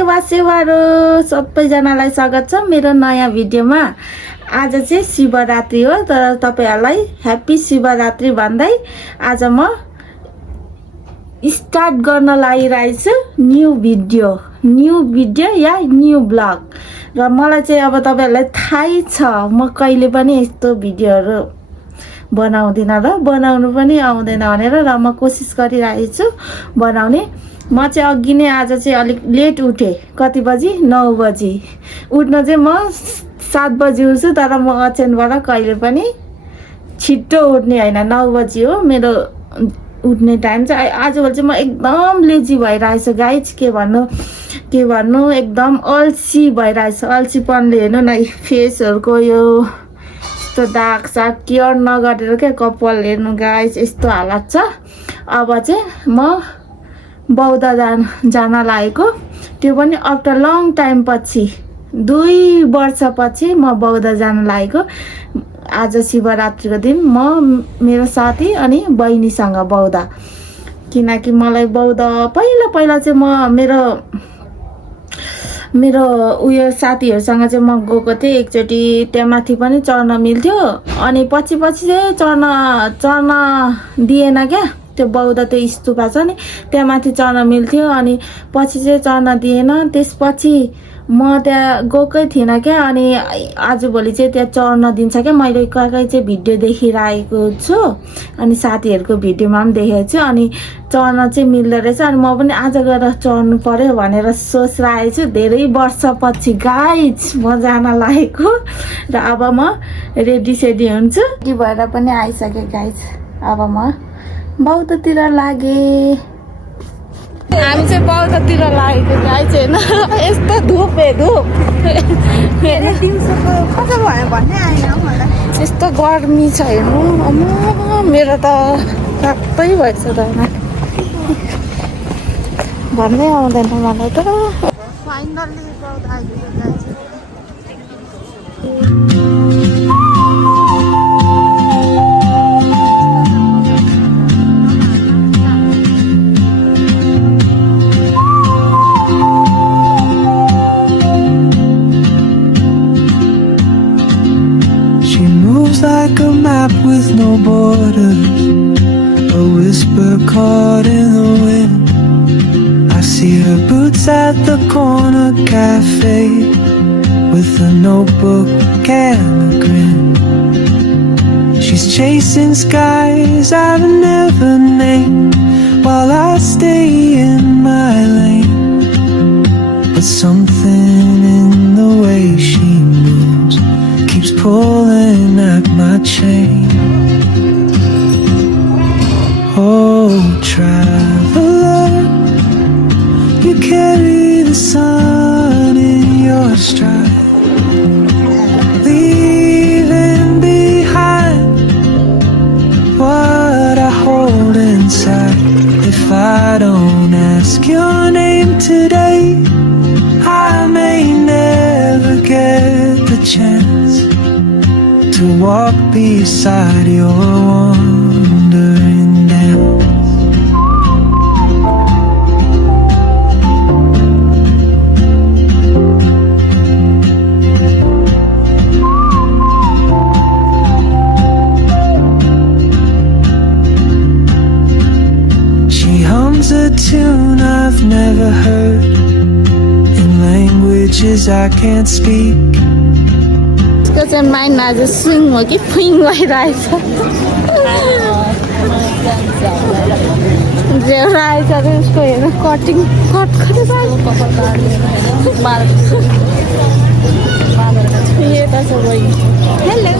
देवासेवारो सबैजनालाई स्वागत छ मेरो नयाँ भिडियोमा। आज चाहिँ शिवरात्रि हो, तर तपाईहरुलाई ह्यापी शिवरात्रि भन्दै आज म स्टार्ट गर्न लागिरहेछु न्यू भिडियो या न्यू ब्लग। र मलाई चाहिँ अब तपाईहरुलाई थाहै छ म कहिले पनि यस्तो भिडियोहरु बनाउँदिन र बनाउनु पनि आउँदैन भनेर, र म कोसिस गरिरहेको छु बनाउने। म चाहिँ अघि नै आज चाहिँ अलिक लेट उठे। कति बजी? 9 बजी। उठ्न चाहिँ म 7 बजी उठ्छु, तर म अचेनबाट कहिले पनि छिट्टो उठ्ने हैन। 9 बजी हो मेरो उठ्ने टाइम चाहिँ। आजकल चाहिँ म एकदम लेजी भइरहेछ गाइज। के भन्नु एकदम अल्छी भइरहेछ। अल्छीपनले हेर्नु न फेसहरुको यो यस्तो दाग साग केयर नगरेर के कपाल हेर्नु गाइज यस्तो हालत छ। अब चाहिँ म बौद्ध जान लागेको, त्यो पनि आफ्टर लङ टाइम पछि 2 वर्षपछि म बौद्ध जान लागेको। आज शिवरात्रिको दिन म मेरो साथी अनि बहिनीसँग बौद्ध, किनकि मलाई बौद्ध पहिला चाहिँ म मेरो उयो साथीहरुसँग चाहिँ म गएको थिएँ एकचोटि। त्यहाँ माथि पनि चढ्न मिल्थ्यो, अनि पछि चाहिँ चढ्न दिएन क्या। त्यो बौद्ध त्यो स्तूपा छ नि त्यहाँ माथि चढ्न मिल्थ्यो, अनि पछि चाहिँ चढ्न दिएन। त्यसपछि म त्यहाँ गएकै थिइनँ क्या। अनि आजभोलि चाहिँ त्यहाँ चढ्न दिन्छ क्या। मैले कहीँ चाहिँ भिडियो देखिरहेको छु, अनि साथीहरुको भिडियोमा पनि देखेको छु। अनि चढ्न चाहिँ मिल्दो रहेछ, अनि म पनि आज गएर चढ्नु पर्यो भनेर सोचिरहेको छु। धेरै वर्षपछि गाइज म जान लागेको। र अब म रेडी हुन्छु। के भएर पनि आइसके गाइज। अब म बौद्धतिर लागे। हामी चाहिँ बौद्धतिर लागेको गाइज हैन। यस्तो धुप यस्तो गर्मी छ हेर्नु। मेरो त रातै भएछ त भन्नै आउँदैन मलाई त। फाइनल्ली बौद्ध आइपुग्यो guys. Like a map with no borders, a whisper caught in the wind. I see her boots at the corner cafe with a notebook and a grin. She's chasing skies I've never named while I stay in my lane. But something in the way she moves keeps pulling at my chain. Oh, traveler, you carry the sun in your stride, leaving behind what I hold inside. If I don't ask your name today, I may never get the chance to walk beside your wandering dance. She hums a tune I've never heard in languages I can't speak. त्यसको चाहिँ mind आज swing हो कि फिङ भइरहेछ। जेउरा आएछ अरे उसको हेर्नु कट यता छ बहिनी। हेलो